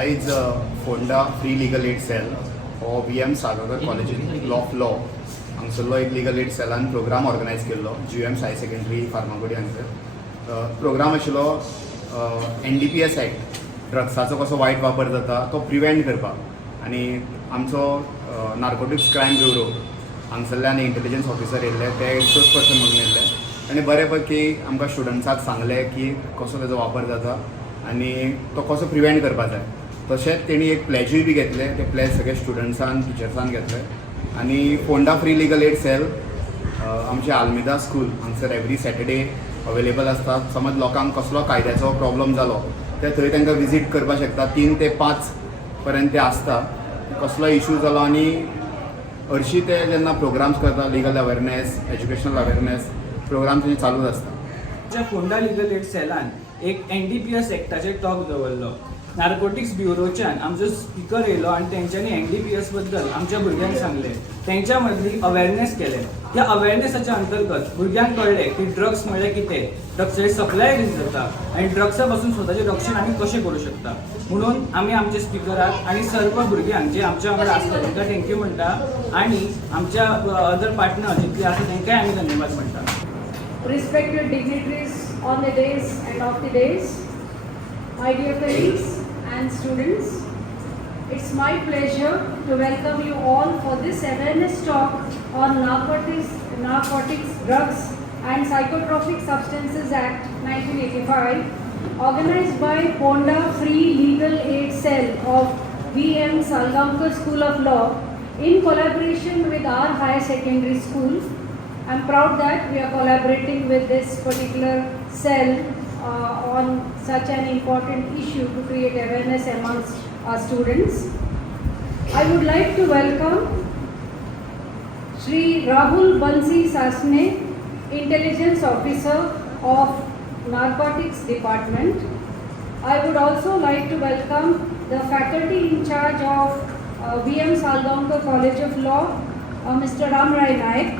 आयज Ponda free legal aid cell हो VM Salgaonkar कॉलेजीन ऑफ लॉ हांगसरलो एक लीगल एड सेलान प्रोग्राम ऑर्गनायज केल्लो GUM हायर सेकंडरी फार्मागुडी हांगसर. प्रोग्राम आशिल्लो NDPS एक्ट, ड्रग्साचो कसो वायट वापर जाता तो प्रिवेंट करपाक. आनी आमचो नार्कोटिक्स क्रायम ब्युरो हांगसरल्यान इंटेलिजन्स ऑफिसर येयल्ले, ते तोच पर्सन म्हणून येयल्ले. ताणें बरे पैकी आमकां स्टुडंट्साक सांगलें की कसो तेजो वापर जाता आनी तो कसो प्रिवेंट करपा जाय. तशेंच तेणी एक प्लेजूय बी घेतलें. ते प्लेज सगळे स्टुडंट्सान टिचर्सान घेतले. आनी Ponda free legal aid cell आमचे आल्मेदा स्कूल हांगसर एवरी सॅटर्डे अवेलेबल आसता. समज लोकांक कसलो कायद्याचो प्रॉब्लम जालो ते थंय तांकां विजीट करपाक शकता. 3 ते 5 पर्यंत ते आसता. कसलो इशू जालो आनी हरशीं ते जेन्ना प्रोग्राम्स करता, legal awareness, educational awareness programme तेंचे चालूच आसता. आमच्या फोंडा लिगल एड सेलान एक NDPS एक्टाचेर टॉक दवरलो. नार्कोटिक्स ब्युरोच्यान आमचो स्पिकर येयलो आनी तेंच्यांनी NDPS बद्दल आमच्या भुरग्यांक सांगलें. तेंच्या मदली अवेरनेस केलें. त्या अवेरनेसाच्या अंतर्गत भुरग्यांक कळलें की ड्रग्स म्हणल्यार कितें, ड्रग्साची सप्लाय कशी जाता आनी ड्रग्सा पासून स्वताचें रक्षण आमी कशें करूं शकता. म्हणून आमी आमच्या स्पिकराक आनी सर्व भुरग्यांक जे आमच्या वांगडा आसता तांकां थँक्यू म्हणटा आनी आमच्या अदर पार्टनर जितले आसा तांकांय आमी धन्यवाद म्हणटा. Respected dignitaries on the days and off the days, my dear colleagues and students, it's my pleasure to welcome you all for this awareness talk on narcotics, drugs and psychotropic substances act 1985, organized by Fonda Free Legal Aid Cell of VM Salgaonkar School of Law in collaboration with our higher secondary school. I'm proud that we are collaborating with this particular cell on such an important issue to create awareness amongst our students. I would like to welcome Shri Rahul Bansi Sasne, Intelligence Officer of Narcotics Department. I would also like to welcome the faculty in charge of VM Salgaonkar College of Law, Mr. Ram Rai Naik.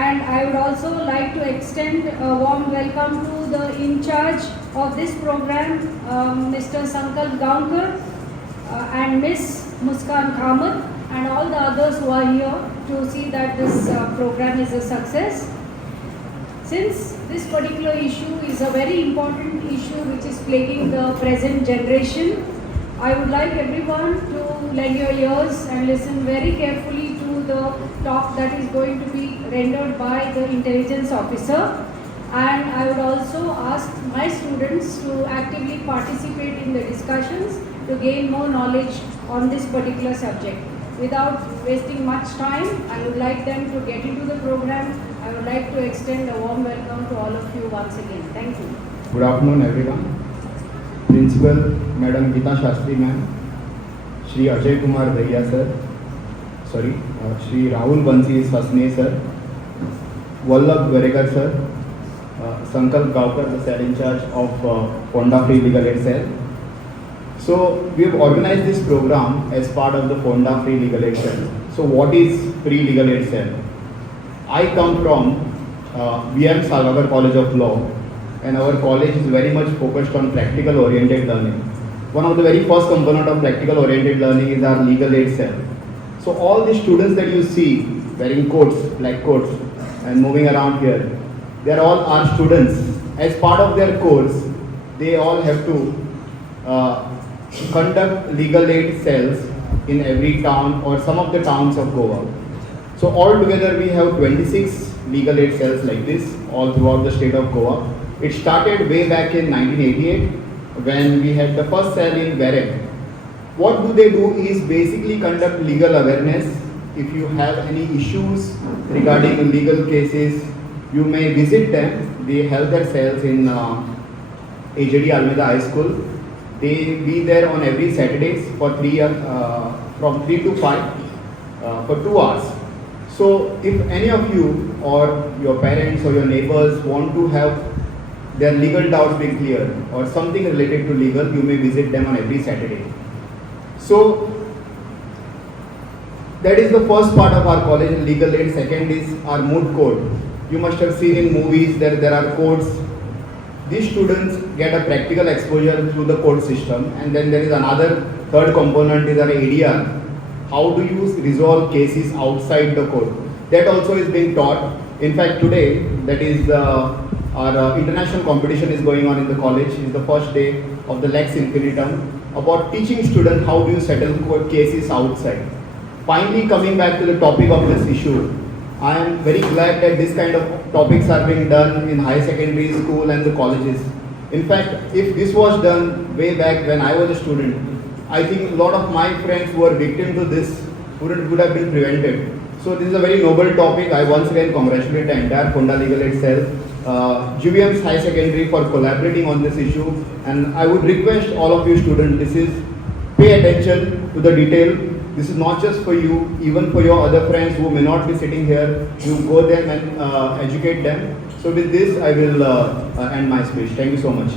And I would also like to extend a warm welcome to the in charge of this program, Mr. Sankalp Gaonkar and Miss Muskan Khamat, and all the others who are here to see that this program is a success. Since this particular issue is a very important issue which is plaguing the present generation, I would like everyone to lend your ears and listen very carefully to the talk that is going to be rendered by the intelligence officer. And I would also ask my students to actively participate in the discussions to gain more knowledge on this particular subject. Without wasting much time, I would like them to get into the program. I would like to extend a warm welcome to all of you once again. Thank you. Good afternoon everyone. Principal Madam Geeta Shastri ma'am, Shri Ajay Kumar Daya sir, Shri Rahul Bansi Sasne sir, Vallabh Verekar sir, Sankalp Gaonkar, the cell in charge of Fonda Free Legal Aid Cell. So we have organized this program as part of the Fonda Free Legal Aid Cell. So what is Free Legal Aid Cell? I come from VM Salgaonkar College of Law, and our college is very much focused on practical oriented learning. One of the very first component of practical oriented learning is our legal aid cell. So all the students that you see wearing coats, black coats, and moving around here, they are all our students. As part of their course, they all have to conduct legal aid cells in every town or some of the towns of Goa. So altogether we have 26 legal aid cells like this all throughout the state of Goa. It started way back in 1988 when we had the first cell in Varek. What do they do is basically conduct legal awareness. If you have any issues regarding legal cases, you may visit them. They have their cells in AJD Almeda High School. They be there on every Saturdays for from 3 to 5 for 2 hours. So if any of you or your parents or your neighbors want to have their legal doubts being clear or something related to legal, you may visit them on every Saturday. So that is the first part of our college legal aid. Second is our mood court. You must have seen in movies that there are courts. these students get a practical exposure through the code system, and then there is another third component is our ADR. How do you resolve cases outside the code? That also is being taught. In fact, today, that is our international competition is going on in the college. It's the first day of the Lex Infinitum about teaching students how do you settle court cases outside. Finally, coming back to the topic of this issue, I am very glad that this kind of topics are being done in high secondary school and the colleges. In fact, if this was done way back when I was a student, I think a lot of my friends who were victim to this would have been prevented. So this is a very noble topic. I once again congratulate the entire Konda Legal Aid Cell, GVM's High Secondary for collaborating on this issue. And I would request all of you students, pay attention to the detail. This is not just for you, even for your other friends who may not be sitting here. You go there and educate them. So with this, I will end my speech. Thank you so much.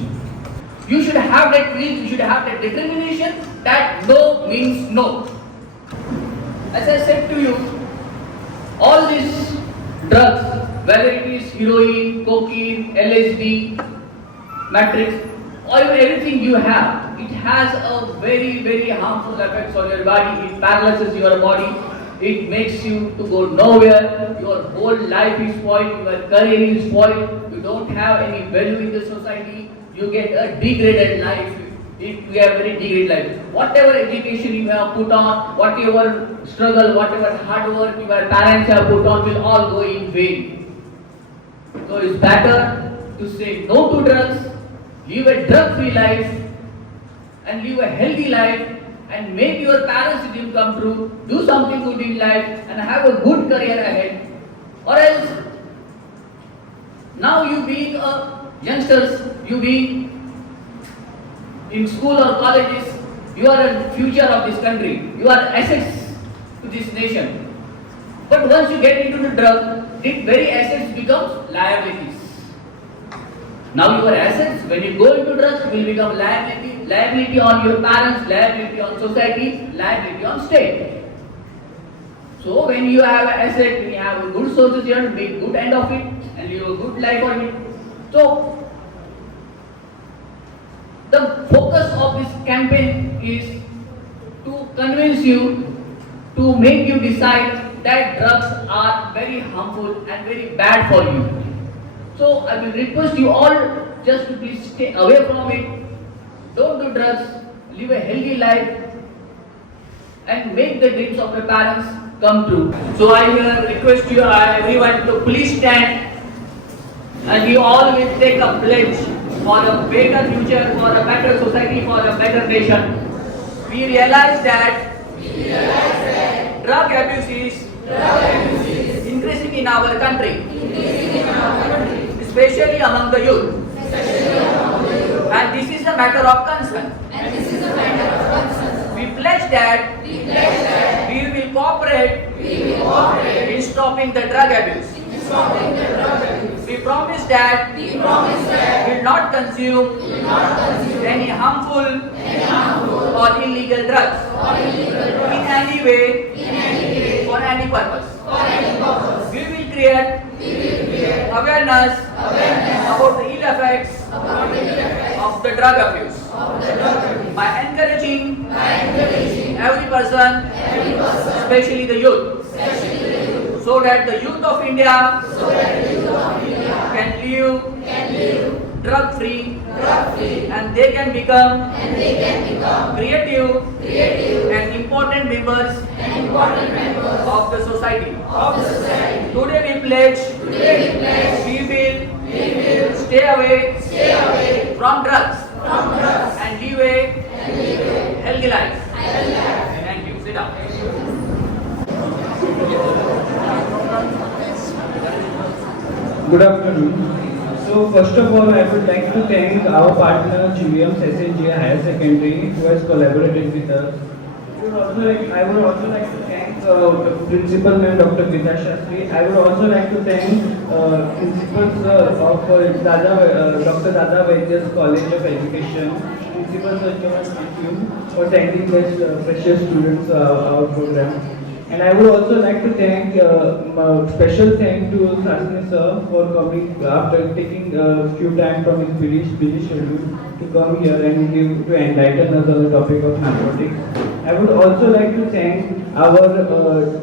You should have that will, you should have that determination that no means no. As I said to you, all these drugs, whether it is heroin, cocaine, LSD, matrix, or even everything you have, it has a very, very harmful effects on your body. It paralyzes your body. It makes you to go nowhere. Your whole life is spoiled. Your career is spoiled. You don't have any value in the society. You get a degraded life. We have very degraded life. Whatever education you have put on, whatever struggle, whatever hard work your parents have put on will all go in vain. So it's better to say no to drugs, live a drug-free life, and live a healthy life, and make your parents' dream come true. Do something good in life, and have a good career ahead. Or else, now you being a youngsters, you being in school or colleges, you are the future of this country. You are assets to this nation. But once you get into the drug, the very assets becomes liabilities. Now your assets, when you go into drugs, will become liability. Liability on your parents, liability on society, liability on state. So when you have an asset, when you have a good sources, you have to make good end of it and live a good life on it. So the focus of this campaign is to convince you, to make you decide that drugs are very harmful and very bad for you. So I will request you all just to please stay away from it. Don't do drugs, live a healthy life, and make the dreams of your parents come true. So I will request you everyone to please stand, and you all will take a pledge for a better future, for a better society, for a better nation. We realize that drug abuse is increasing in our country, especially among the youth. And this is a matter of concern. We pledge that we will cooperate in stopping the drug abuse. We promise that we will not consume any harmful or illegal drugs in any way, for any purpose. We will create awareness about the ill effects of the drug abuse by encouraging every person, especially the youth, so that the youth of India can live drug-free, and they can become creative and important members of the society. Today we pledge we will stay away from drugs and live a healthy life. Thank you. Sit down. Good afternoon. So first of all, I would like to thank our partner GVM's SNGA Higher Secondary who has collaborated with us. I would also like to thank Principal Ma'am Dr. Gita Shastri. I would also like to thank Principal of Dr. Dada Vaidya's College of Education, Principal Sir John, thank you for sending these precious students our program. And I would also like to thank special thank to Sasne sir for coming after taking a few time from his busy schedule to come here and to enlighten us on the topic of narcotics. I would also like to thank our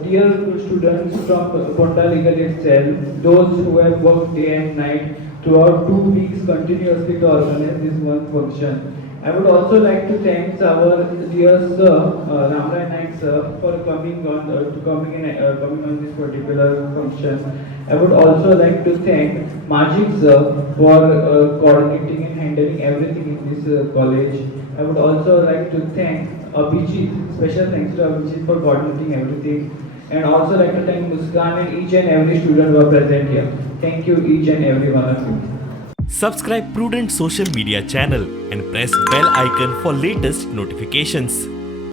dear students from Ponda Legal Aid Cell, those who have worked day and night throughout 2 weeks continuously to organize this one function. I would also like to thank our dear sir, Ramray Naik sir, for coming on this particular function. I would also like to thank Majid sir for coordinating and handling everything in this college. I would also like to thank Abhijit, special thanks to Abhijit for coordinating everything. And also like to thank Muskan and each and every student who are present here. Thank you each and every one of you. Subscribe Prudent social media channel and press bell icon for latest notifications.